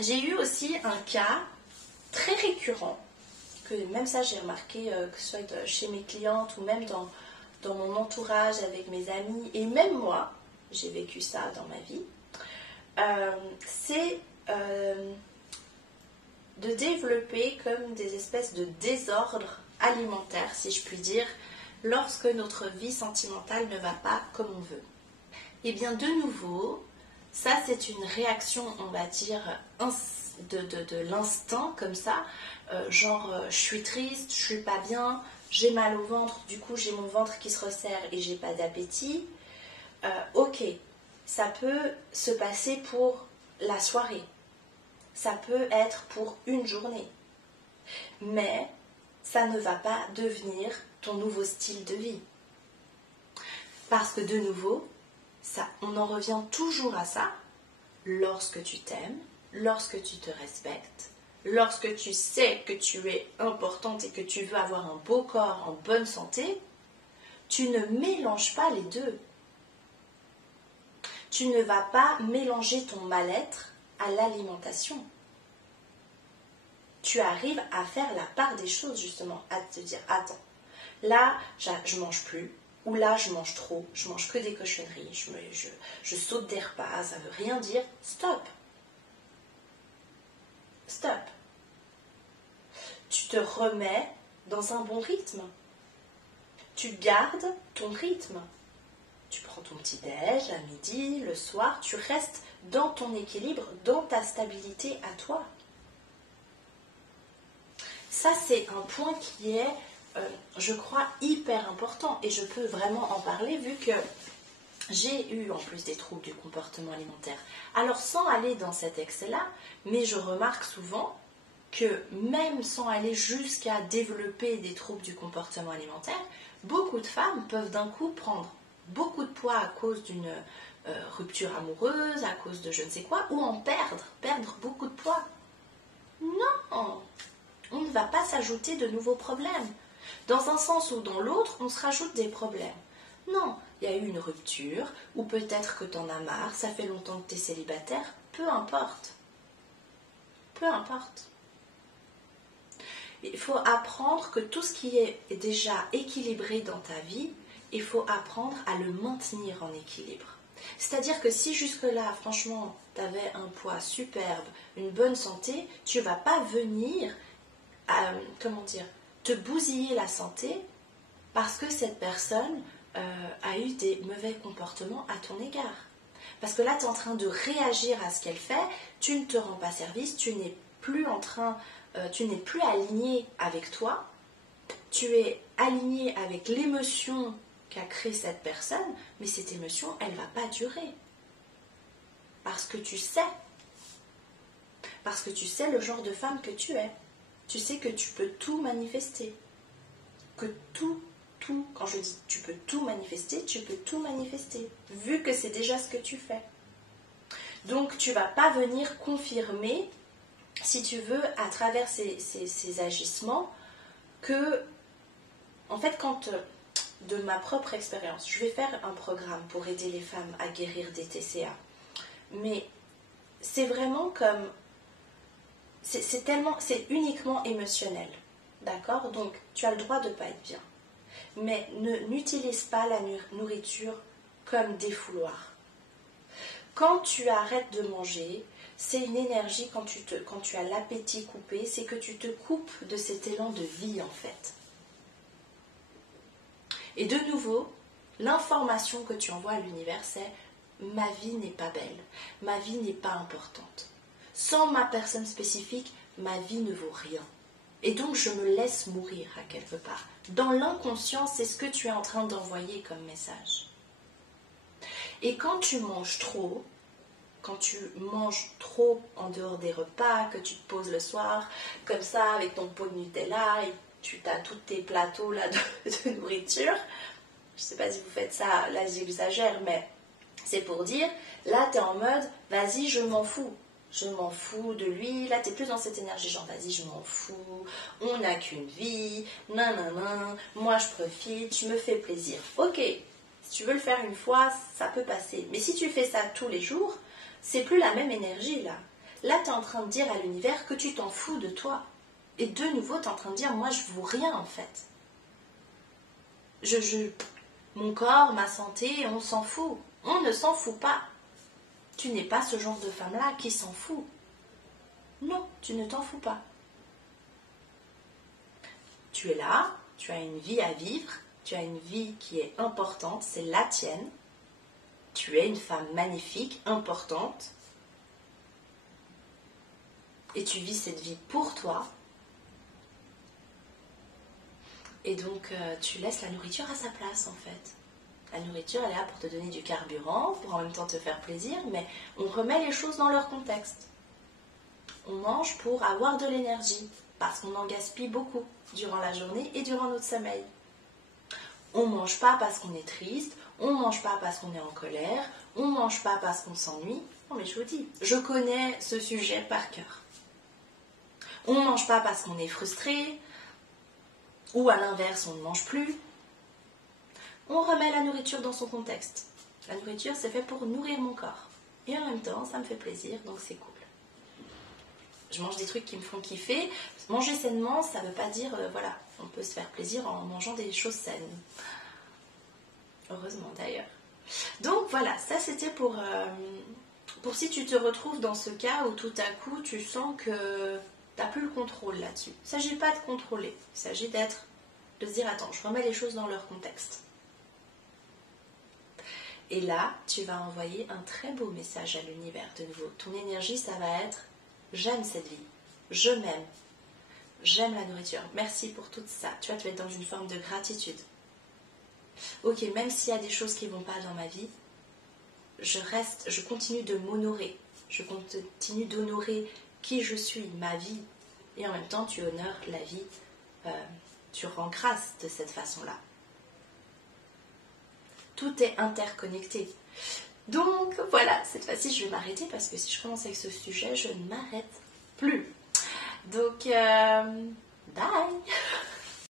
J'ai eu aussi un cas très récurrent, que même ça j'ai remarqué, que ce soit chez mes clientes ou même dans mon entourage avec mes amis, et même moi, j'ai vécu ça dans ma vie, c'est de développer comme des espèces de désordres alimentaires, si je puis dire, lorsque notre vie sentimentale ne va pas comme on veut. Et bien de nouveau, ça c'est une réaction, on va dire, de l'instinct comme ça, je suis triste, je suis pas bien, j'ai mal au ventre, du coup j'ai mon ventre qui se resserre et j'ai pas d'appétit. Ok, ça peut se passer pour la soirée, ça peut être pour une journée, mais ça ne va pas devenir ton nouveau style de vie. Parce que de nouveau, on en revient toujours à ça. Lorsque tu t'aimes, lorsque tu te respectes, lorsque tu sais que tu es importante et que tu veux avoir un beau corps en bonne santé, tu ne mélanges pas les deux. Tu ne vas pas mélanger ton mal-être à l'alimentation. Tu arrives à faire la part des choses justement, à te dire, attends, là je mange plus, ou là je mange trop, je mange que des cochonneries, je saute des repas, ça veut rien dire, stop. Stop. Tu te remets dans un bon rythme. Tu gardes ton rythme. Tu prends ton petit-déj à midi, le soir, tu restes dans ton équilibre, dans ta stabilité à toi. Ça, c'est un point qui est, je crois, hyper important. Et je peux vraiment en parler vu que j'ai eu en plus des troubles du comportement alimentaire. Alors sans aller dans cet excès-là, mais je remarque souvent que même sans aller jusqu'à développer des troubles du comportement alimentaire, beaucoup de femmes peuvent d'un coup prendre beaucoup de poids à cause d'une rupture amoureuse, à cause de je ne sais quoi, ou en perdre beaucoup de poids. Non, on ne va pas s'ajouter de nouveaux problèmes. Dans un sens ou dans l'autre, on se rajoute des problèmes. Non, il y a eu une rupture, ou peut-être que tu en as marre, ça fait longtemps que tu es célibataire, peu importe. Peu importe. Il faut apprendre que tout ce qui est déjà équilibré dans ta vie, il faut apprendre à le maintenir en équilibre. C'est-à-dire que si jusque-là, franchement, tu avais un poids superbe, une bonne santé, tu ne vas pas venir, te bousiller la santé parce que cette personne a eu des mauvais comportements à ton égard. Parce que là, tu es en train de réagir à ce qu'elle fait, tu ne te rends pas service, tu n'es plus aligné avec toi, tu es aligné avec l'émotion qu'a créée cette personne, mais cette émotion, elle ne va pas durer. Parce que tu sais le genre de femme que tu es. Tu sais que tu peux tout manifester. Que tout, quand je dis tu peux tout manifester, vu que c'est déjà ce que tu fais. Donc tu ne vas pas venir confirmer, si tu veux, à travers ces agissements, que, en fait, de ma propre expérience, je vais faire un programme pour aider les femmes à guérir des TCA. Mais c'est vraiment comme, c'est uniquement émotionnel. D'accord? Donc, tu as le droit de ne pas être bien. Mais n'utilise pas la nourriture comme défouloir. Quand tu arrêtes de manger, c'est une énergie, quand tu as l'appétit coupé, c'est que tu te coupes de cet élan de vie en fait. Et de nouveau, l'information que tu envoies à l'univers, c'est ma vie n'est pas belle, ma vie n'est pas importante. Sans ma personne spécifique, ma vie ne vaut rien. Et donc je me laisse mourir à quelque part. Dans l'inconscient, c'est ce que tu es en train d'envoyer comme message. Et quand tu manges trop en dehors des repas, que tu te poses le soir, comme ça, avec ton pot de Nutella, et tu as tous tes plateaux là, de nourriture, je ne sais pas si vous faites ça, là j'exagère, mais c'est pour dire, là tu es en mode, vas-y, je m'en fous de lui, là t'es plus dans cette énergie, genre vas-y, je m'en fous, on n'a qu'une vie, nanana, moi je profite, je me fais plaisir. Ok, si tu veux le faire une fois, ça peut passer, mais si tu fais ça tous les jours, c'est plus la même énergie là. là tu es en train de dire à l'univers que tu t'en fous de toi. Et de nouveau, tu es en train de dire, moi je vaux rien en fait. Mon corps, ma santé, on s'en fout. On ne s'en fout pas. Tu n'es pas ce genre de femme-là qui s'en fout. Non, tu ne t'en fous pas. Tu es là, tu as une vie à vivre, tu as une vie qui est importante, c'est la tienne. Tu es une femme magnifique, importante. Et tu vis cette vie pour toi. Et donc, tu laisses la nourriture à sa place, en fait. La nourriture, elle est là pour te donner du carburant, pour en même temps te faire plaisir, mais on remet les choses dans leur contexte. On mange pour avoir de l'énergie, parce qu'on en gaspille beaucoup durant la journée et durant notre sommeil. On ne mange pas parce qu'on est triste, on ne mange pas parce qu'on est en colère, on ne mange pas parce qu'on s'ennuie. Non mais je vous dis, je connais ce sujet par cœur. On ne mange pas parce qu'on est frustré, ou à l'inverse, on ne mange plus. On remet la nourriture dans son contexte. La nourriture, c'est fait pour nourrir mon corps. Et en même temps, ça me fait plaisir, donc c'est cool. Je mange des trucs qui me font kiffer. Manger sainement, ça ne veut pas dire, voilà, on peut se faire plaisir en mangeant des choses saines. Heureusement d'ailleurs. Donc voilà, ça c'était pour si tu te retrouves dans ce cas où tout à coup tu sens que tu n'as plus le contrôle là-dessus. Il ne s'agit pas de contrôler, il s'agit de se dire attends, je remets les choses dans leur contexte. Et là, tu vas envoyer un très beau message à l'univers de nouveau. Ton énergie, ça va être j'aime cette vie, je m'aime, j'aime la nourriture, merci pour tout ça. Tu vas te mettre dans une forme de gratitude. Ok, même s'il y a des choses qui ne vont pas dans ma vie, je continue de m'honorer, je continue d'honorer qui je suis, ma vie, et en même temps tu honores la vie, tu rends grâce de cette façon-là. Tout est interconnecté. Donc voilà, cette fois-ci je vais m'arrêter parce que si je commence avec ce sujet, je ne m'arrête plus. Donc, bye.